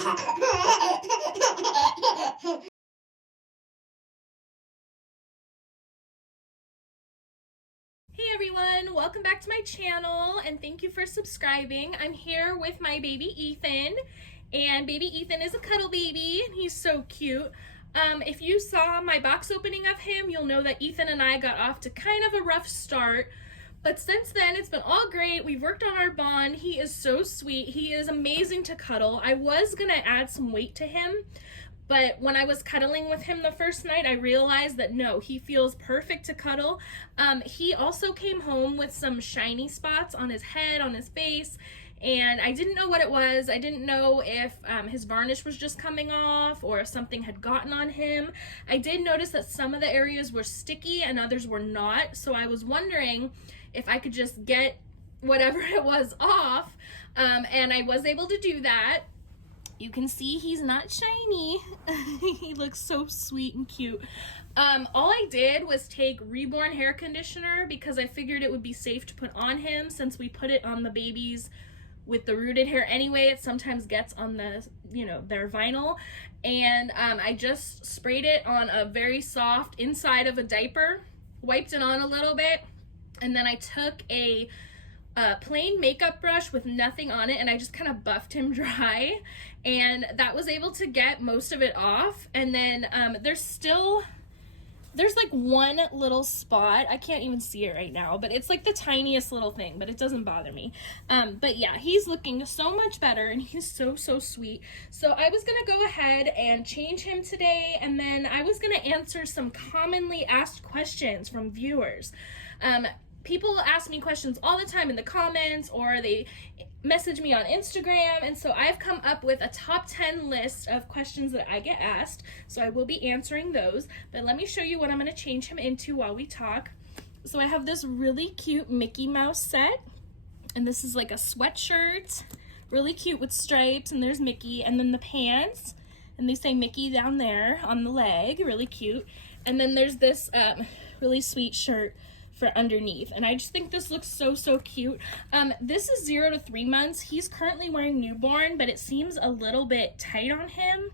Hey everyone, welcome back to my channel and thank you for subscribing. I'm here with my baby Ethan, and baby Ethan is a cuddle baby and he's so cute. If you saw my box opening of him, you'll know that Ethan and I got off to kind of a rough start, but since then it's been all great. We've worked on our bond. He is so sweet. He is amazing to cuddle. I was gonna add some weight to him, but when I was cuddling with him the first night, I realized that no, he feels perfect to cuddle. He also came home with some shiny spots on his head, on his face, and I didn't know what it was. I didn't know if his varnish was just coming off or if something had gotten on him. I did notice that some of the areas were sticky and others were not, so I was wondering if I could just get whatever it was off, and I was able to do that. You can see he's not shiny. He looks so sweet and cute. All I did was take Reborn hair conditioner because I figured it would be safe to put on him since we put it on the babies with the rooted hair anyway. It sometimes gets on the, their vinyl. And I just sprayed it on a very soft inside of a diaper, wiped it on a little bit, and then I took a plain makeup brush with nothing on it and I just kind of buffed him dry, and that was able to get most of it off. And then there's like one little spot. I can't even see it right now, but it's like the tiniest little thing, but it doesn't bother me. But yeah, he's looking so much better and he's so sweet. So I was gonna go ahead and change him today, and then I was gonna answer some commonly asked questions from viewers. People ask me questions all the time in the comments, or they message me on Instagram, and so I've come up with a top 10 list of questions that I get asked, so I will be answering those. But let me show you what I'm going to change him into while we talk. So I have this really cute Mickey Mouse set, and this is like a sweatshirt, really cute with stripes, and there's Mickey, and then the pants, and they say Mickey down there on the leg, really cute. And then there's this really sweet shirt for underneath, and I just think this looks so cute. This is 0 to 3 months. He's currently wearing newborn, but it seems a little bit tight on him,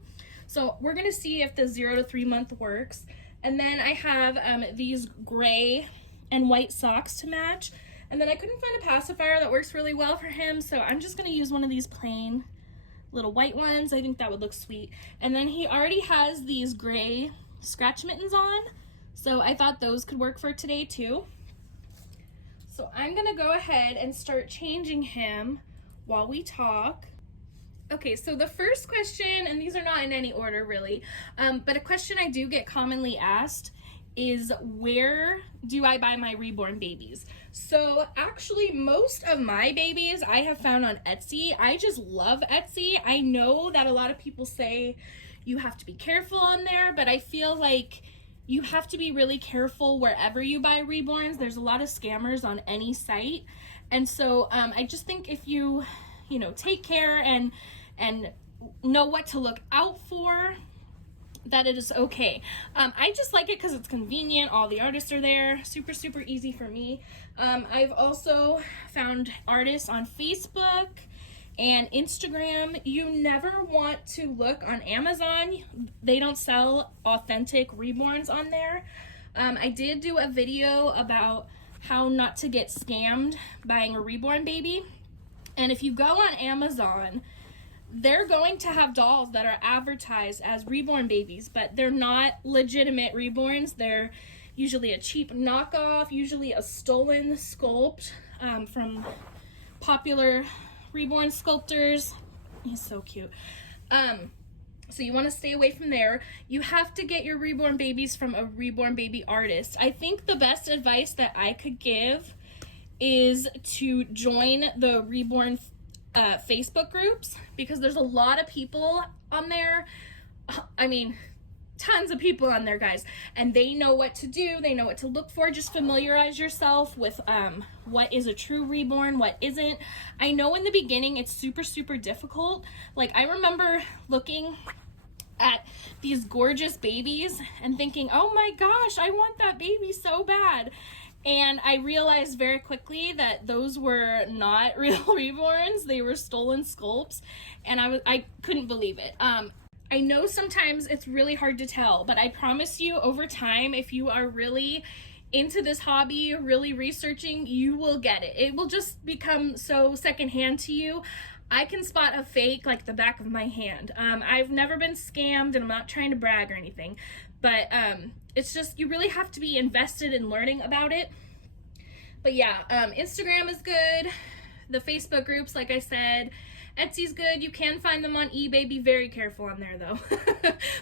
so we're gonna see if the 0 to 3 month works. And then I have these gray and white socks to match, and then I couldn't find a pacifier that works really well for him, so I'm just gonna use one of these plain little white ones. I think that would look sweet. And then he already has these gray scratch mittens on, so I thought those could work for today too. So I'm gonna go ahead and start changing him while we talk. Okay, so the first question, and these are not in any order really, but a question I do get commonly asked is, where do I buy my Reborn babies? So actually most of my babies I have found on Etsy. I just love Etsy. I know that a lot of people say you have to be careful on there, but I feel like you have to be really careful wherever you buy Reborns. There's a lot of scammers on any site. And so I just think if you take care and know what to look out for, that it is okay. I just like it because it's convenient. All the artists are there. Super easy for me. I've also found artists on Facebook and Instagram. You never want to look on Amazon. They don't sell authentic Reborns on there. I did do a video about how not to get scammed buying a Reborn baby. And if you go on Amazon, they're going to have dolls that are advertised as Reborn babies, but they're not legitimate Reborns. They're usually a cheap knockoff, usually a stolen sculpt from popular Reborn sculptors. He's so cute. So you want to stay away from there. You have to get your Reborn babies from a Reborn baby artist. I think the best advice that I could give is to join the Reborn Facebook groups, because there's a lot of people on there. I mean, tons of people on there, guys, and they know what to do. They know what to look for. Just familiarize yourself with what is a true Reborn, what isn't. I know in the beginning it's super difficult. Like, I remember looking at these gorgeous babies and thinking, oh my gosh, I want that baby so bad. And I realized very quickly that those were not real reborns. They were stolen sculpts, and I couldn't believe it. I know sometimes it's really hard to tell, but I promise you over time, if you are really into this hobby, really researching, you will get it. It will just become so secondhand to you. I can spot a fake like the back of my hand. I've never been scammed, and I'm not trying to brag or anything, but it's just, you really have to be invested in learning about it. But yeah, Instagram is good. The Facebook groups, like I said. Etsy's good. You can find them on eBay. Be very careful on there though.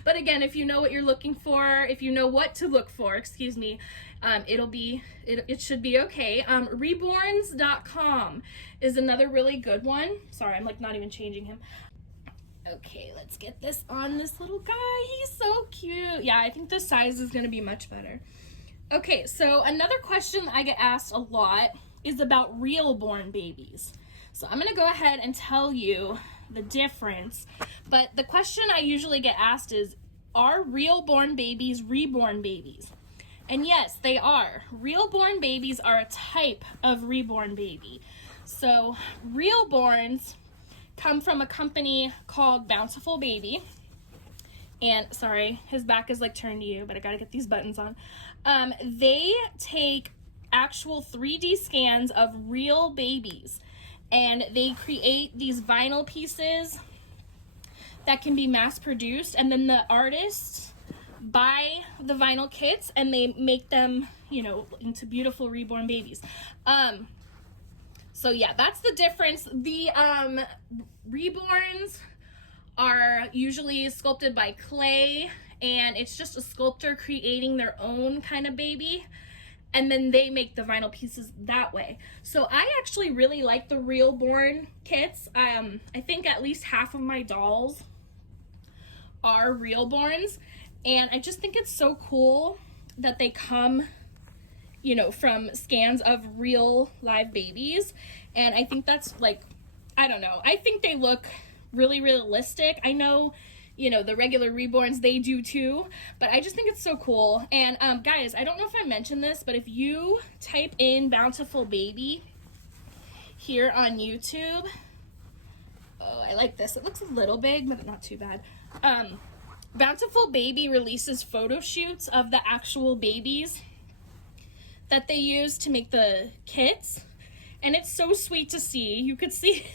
But again, if you know what you're looking for, if you know what to look for, excuse me, it should be okay. Reborns.com is another really good one. Sorry, I'm like not even changing him. Okay, let's get this on this little guy. He's so cute. Yeah, I think the size is going to be much better. Okay, so another question I get asked a lot is about real born babies. So I'm going to go ahead and tell you the difference. But the question I usually get asked is, are real born babies reborn babies? And yes, they are. Real born babies are a type of reborn baby. So real borns come from a company called Bountiful Baby. And sorry, his back is like turned to you, but I gotta get these buttons on. They take actual 3D scans of real babies, and they create these vinyl pieces that can be mass produced, and then the artists buy the vinyl kits and they make them, you know, into beautiful reborn babies. So yeah, that's the difference. The reborns are usually sculpted by clay, and it's just a sculptor creating their own kind of baby, and then they make the vinyl pieces that way. So I actually really like the real born kits. I think at least half of my dolls are real borns, and I just think it's so cool that they come, you know, from scans of real live babies. And I think that's like, I don't know, I think they look really realistic. I know, you know, the regular reborns, they do too, but I just think it's so cool. And guys, I don't know if I mentioned this, but if you type in Bountiful Baby here on YouTube, oh, I like this. It looks a little big, but not too bad. Bountiful Baby releases photo shoots of the actual babies that they use to make the kits, and it's so sweet to see. You could see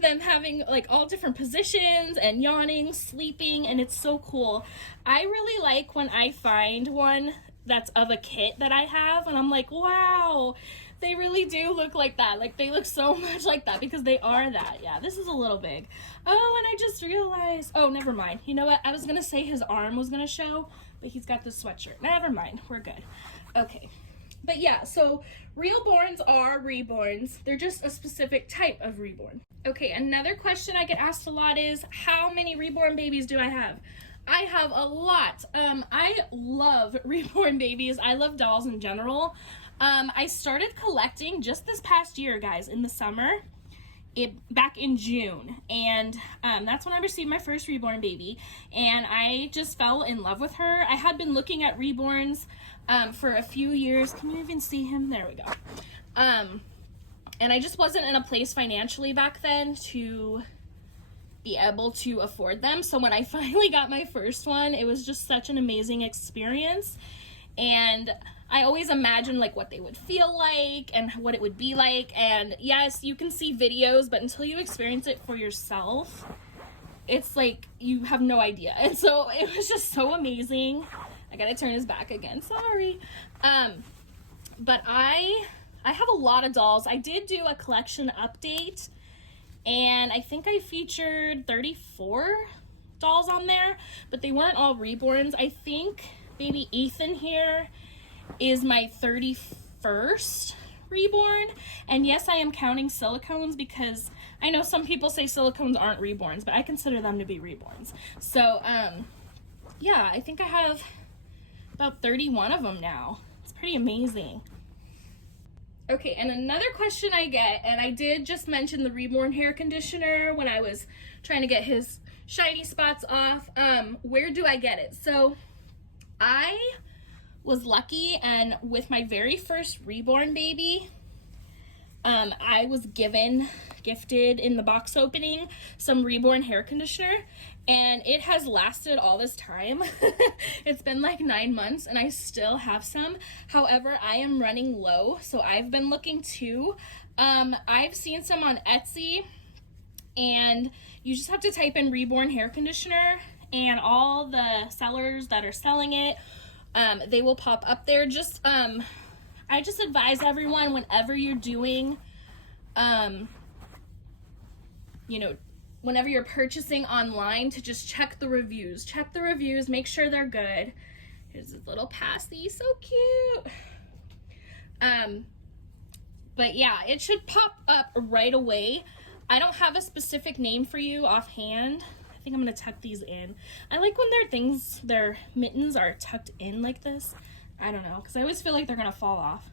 them having like all different positions and yawning, sleeping, and it's so cool. I really like when I find one that's of a kit that I have, and I'm like, wow, they really do look like that. Like, they look so much like that, because they are that. Yeah, this is a little big. Oh, and I just realized, oh, never mind. You know what? I was gonna say his arm was gonna show, but he's got this sweatshirt. Never mind, we're good. Okay. But yeah, so reborns are reborns. They're just a specific type of reborn. Okay, another question I get asked a lot is, how many reborn babies do I have? I have a lot. I love reborn babies. I love dolls in general. I started collecting just this past year, guys, in the summer, back in June, and that's when I received my first reborn baby, and I just fell in love with her. I had been looking at reborns for a few years. Can you even see him? There we go. And I just wasn't in a place financially back then to be able to afford them. So when I finally got my first one, it was just such an amazing experience. And I always imagined like what they would feel like and what it would be like. And yes, you can see videos, but until you experience it for yourself, it's like you have no idea. And so it was just so amazing. I gotta turn his back again, sorry. But I have a lot of dolls. I did do a collection update, and I think I featured 34 dolls on there, but they weren't all reborns. I think baby Ethan here is my 31st reborn, and yes, I am counting silicones, because I know some people say silicones aren't reborns, but I consider them to be reborns. So yeah, I think I have about 31 of them now. It's pretty amazing. Okay, and another question I get, and I did just mention the Reborn hair conditioner when I was trying to get his shiny spots off. Where do I get it? So I was lucky, and with my very first reborn baby, I was gifted in the box opening some Reborn hair conditioner, and it has lasted all this time. It's been like 9 months and I still have some. However, I am running low, so I've been looking too. I've seen some on Etsy, and you just have to type in Reborn hair conditioner, and all the sellers that are selling it, they will pop up there. I just advise everyone, whenever you're doing, whenever you're purchasing online, to just check the reviews. Check the reviews, make sure they're good. Here's this little passy, so cute. But yeah, it should pop up right away. I don't have a specific name for you offhand. I think I'm gonna tuck these in. I like when their mittens are tucked in like this. I don't know, because I always feel like they're gonna fall off.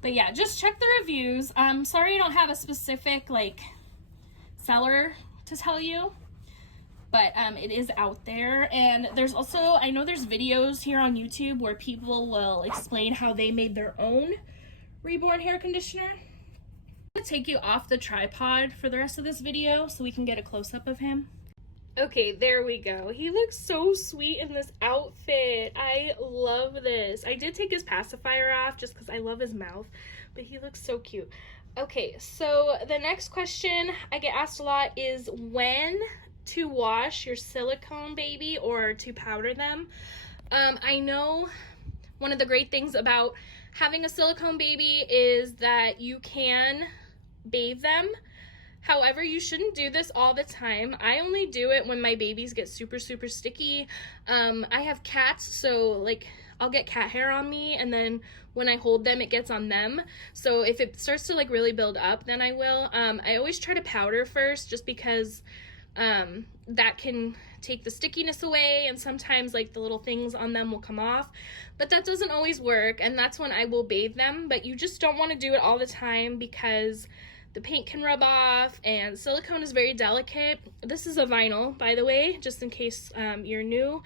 But yeah, just check the reviews. Sorry I don't have a specific seller to tell you, but it is out there. And there's also, I know there's videos here on YouTube where people will explain how they made their own Reborn hair conditioner. I'm gonna take you off the tripod for the rest of this video so we can get a close-up of him. Okay, there we go. He looks so sweet in this outfit. I love this. I did take his pacifier off just because I love his mouth, but he looks so cute. Okay, so the next question I get asked a lot is when to wash your silicone baby or to powder them. I know one of the great things about having a silicone baby is that you can bathe them. However, you shouldn't do this all the time. I only do it when my babies get super sticky. I have cats, so I'll get cat hair on me, and then when I hold them, it gets on them. So if it starts to really build up, then I will. I always try to powder first, just because that can take the stickiness away, and sometimes the little things on them will come off, but that doesn't always work, and that's when I will bathe them. But you just don't want to do it all the time because the paint can rub off, and silicone is very delicate. This is a vinyl, by the way, just in case you're new.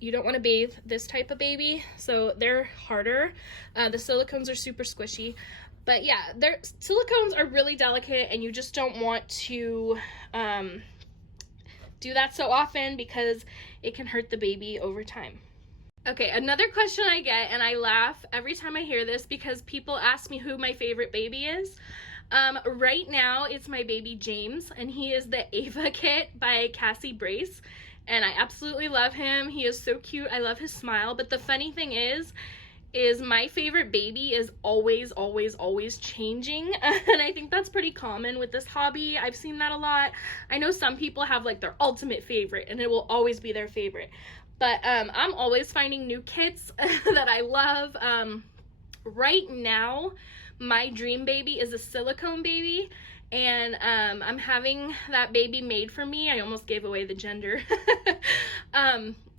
You don't want to bathe this type of baby, so they're harder. The silicones are super squishy. But yeah, silicones are really delicate, and you just don't want to do that so often because it can hurt the baby over time. Okay, another question I get, and I laugh every time I hear this because people ask me who my favorite baby is. Right now it's my baby James, and he is the Ava kit by Cassie Brace, and I absolutely love him. He is so cute. I love his smile. But the funny thing is my favorite baby is always changing, and I think that's pretty common with this hobby. I've seen that a lot. I know some people have their ultimate favorite, and it will always be their favorite, but I'm always finding new kits that I love. Right now my dream baby is a silicone baby, and I'm having that baby made for me. I almost gave away the gender.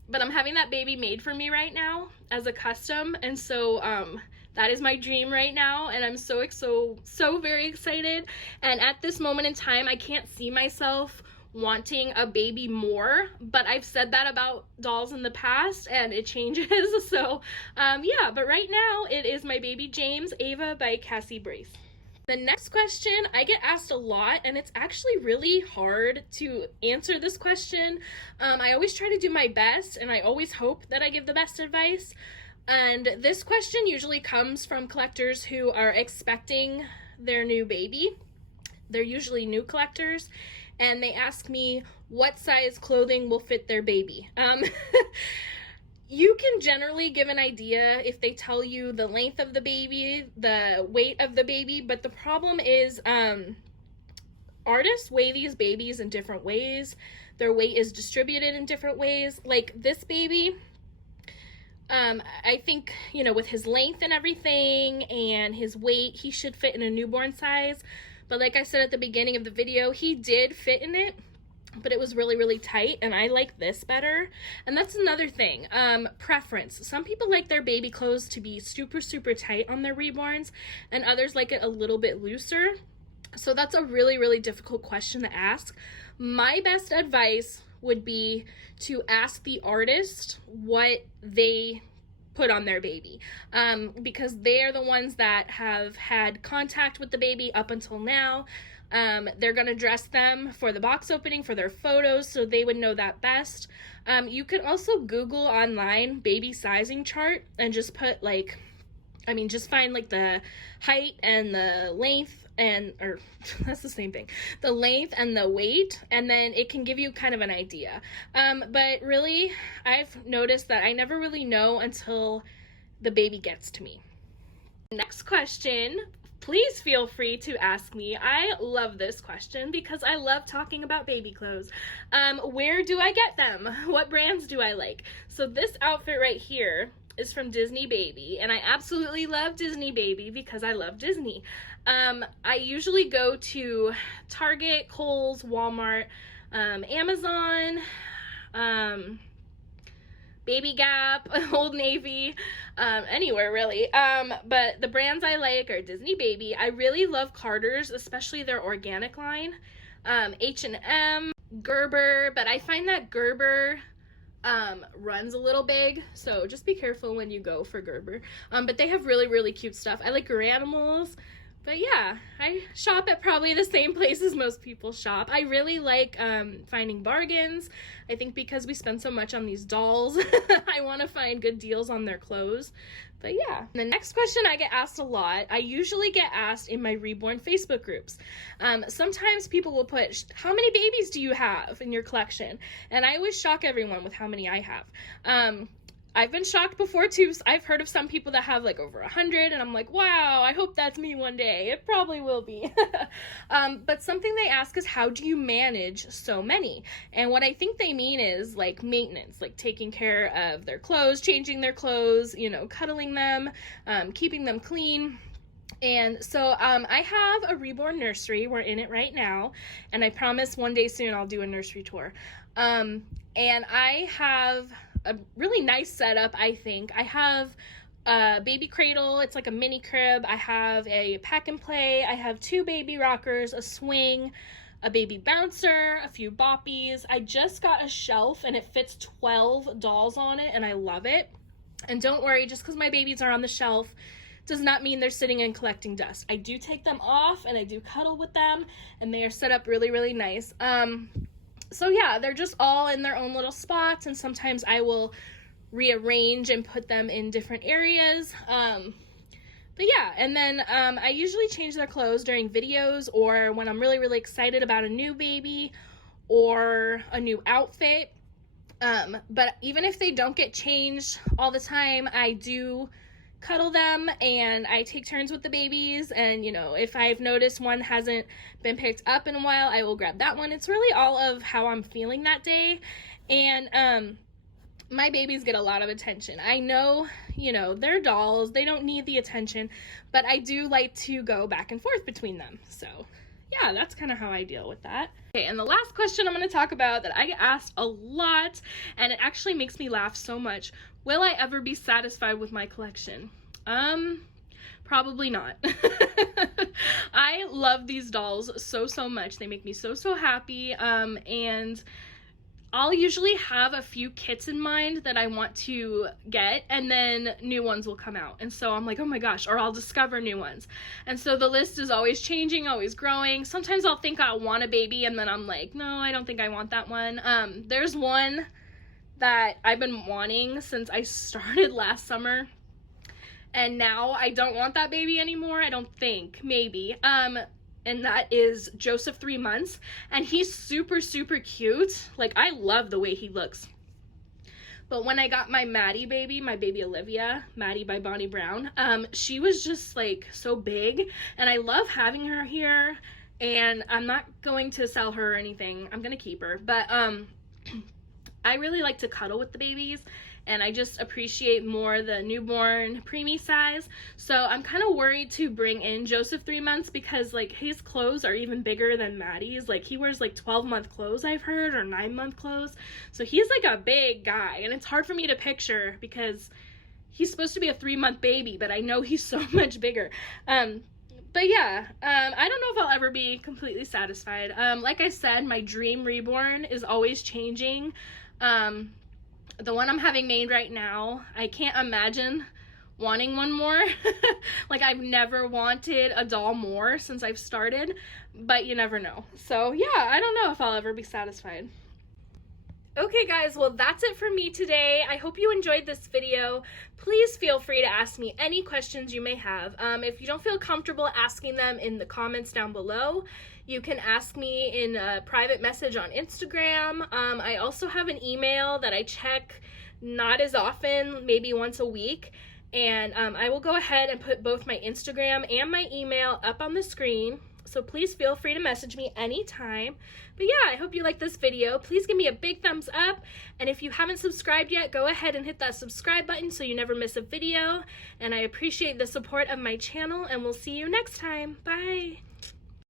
But I'm having that baby made for me right now as a custom, and so that is my dream right now, and I'm so very excited. And at this moment in time, I can't see myself wanting a baby more, but I've said that about dolls in the past, and it changes. So yeah, but right now it is my baby James, Ava by Cassie Brace. The next question I get asked a lot, and it's actually really hard to answer this question. I always try to do my best, and I always hope that I give the best advice. And this question usually comes from collectors who are expecting their new baby. They're usually new collectors, and they ask me what size clothing will fit their baby. You can generally give an idea if they tell you the length of the baby, the weight of the baby, but the problem is artists weigh these babies in different ways. Their weight is distributed in different ways. Like this baby, I think, with his length and everything and his weight, he should fit in a newborn size. But like I said at the beginning of the video, he did fit in it, but it was really tight, and I like this better. And that's another thing, preference. Some people like their baby clothes to be super tight on their reborns, and others like it a little bit looser. So that's a really difficult question to ask. My best advice would be to ask the artist what they put on their baby, because they're the ones that have had contact with the baby up until now. They're going to dress them for the box opening, for their photos, so they would know that best. You could also Google online baby sizing chart and just put like, just find like the height and the length or that's the same thing, the length and the weight, and then it can give you kind of an idea. But really, I've noticed that I never really know until the baby gets to me. Next question, please feel free to ask me. I love this question because I love talking about baby clothes. Where do I get them? What brands do I like? So this outfit right here is from Disney Baby, and I absolutely love Disney Baby because I love Disney. I usually go to Target, Kohl's, Walmart, Amazon, Baby Gap, Old Navy, anywhere really. But the brands I like are Disney Baby. I really love Carter's, especially their organic line, H&M, Gerber, but I find that Gerber runs a little big, so just be careful when you go for Gerber. But they have really, really cute stuff. I like Garanimals. But yeah, I shop at probably the same places most people shop. I really like finding bargains. I think because we spend so much on these dolls, I want to find good deals on their clothes. But yeah, the next question I get asked a lot. I usually get asked in my Reborn Facebook groups. Sometimes people will put, how many babies do you have in your collection? And I always shock everyone with how many I have. I've been shocked before too. I've heard of some people that have like over 100, and I'm like, wow, I hope that's me one day. It probably will be. But something they ask is, how do you manage so many? And what I think they mean is like maintenance, like taking care of their clothes, changing their clothes, cuddling them, keeping them clean. And so I have a Reborn nursery. We're in it right now, and I promise one day soon I'll do a nursery tour. And I have a really nice setup, I think. I have a baby cradle. It's like a mini crib. I have a pack and play. I have 2 baby rockers, a swing, a baby bouncer, a few boppies. I just got a shelf and it fits 12 dolls on it, and I love it. And don't worry, just because my babies are on the shelf does not mean they're sitting and collecting dust. I do take them off and I do cuddle with them, and they are set up really, really nice. So yeah, they're just all in their own little spots, and sometimes I will rearrange and put them in different areas. But yeah, and then I usually change their clothes during videos or when I'm really, really excited about a new baby or a new outfit. But even if they don't get changed all the time, I do cuddle them and I take turns with the babies, and if I've noticed one hasn't been picked up in a while, I will grab that one. It's really all of how I'm feeling that day. And my babies get a lot of attention. I know, they're dolls, they don't need the attention, but I do like to go back and forth between them. So yeah, that's kind of how I deal with that. Okay, and the last question I'm going to talk about that I get asked a lot, and it actually makes me laugh so much: will I ever be satisfied with my collection? Probably not. I love these dolls so much. They make me so happy. And I'll usually have a few kits in mind that I want to get, and then new ones will come out. And so I'm like, oh my gosh, or I'll discover new ones. And so the list is always changing, always growing. Sometimes I'll think I want a baby, and then I'm like, no, I don't think I want that one. There's one that I've been wanting since I started last summer, and now I don't want that baby anymore, I don't think, maybe. And that is Joseph 3 months, and he's super cute. Like, I love the way he looks. But when I got my Maddie baby, my baby Olivia, Maddie by Bonnie Brown, she was just like so big, and I love having her here, and I'm not going to sell her or anything. I'm gonna keep her, but I really like to cuddle with the babies, and I just appreciate more the newborn preemie size. So I'm kind of worried to bring in Joseph 3 months because like his clothes are even bigger than Maddie's. Like he wears like 12-month clothes, I've heard, or 9-month clothes. So he's like a big guy, and it's hard for me to picture because he's supposed to be a 3-month baby, but I know he's so much bigger. But yeah, I don't know if I'll ever be completely satisfied. Like I said, my dream reborn is always changing. the one I'm having made right now, I can't imagine wanting one more. Like, I've never wanted a doll more since I've started, but you never know. So yeah, I don't know if I'll ever be satisfied. Okay guys, well that's it for me today. I hope you enjoyed this video. Please feel free to ask me any questions you may have. If you don't feel comfortable asking them in the comments down below, you can ask me in a private message on Instagram. I also have an email that I check not as often, maybe once a week. And I will go ahead and put both my Instagram and my email up on the screen. So please feel free to message me anytime. But yeah, I hope you liked this video. Please give me a big thumbs up. And if you haven't subscribed yet, go ahead and hit that subscribe button so you never miss a video. And I appreciate the support of my channel, and we'll see you next time. Bye.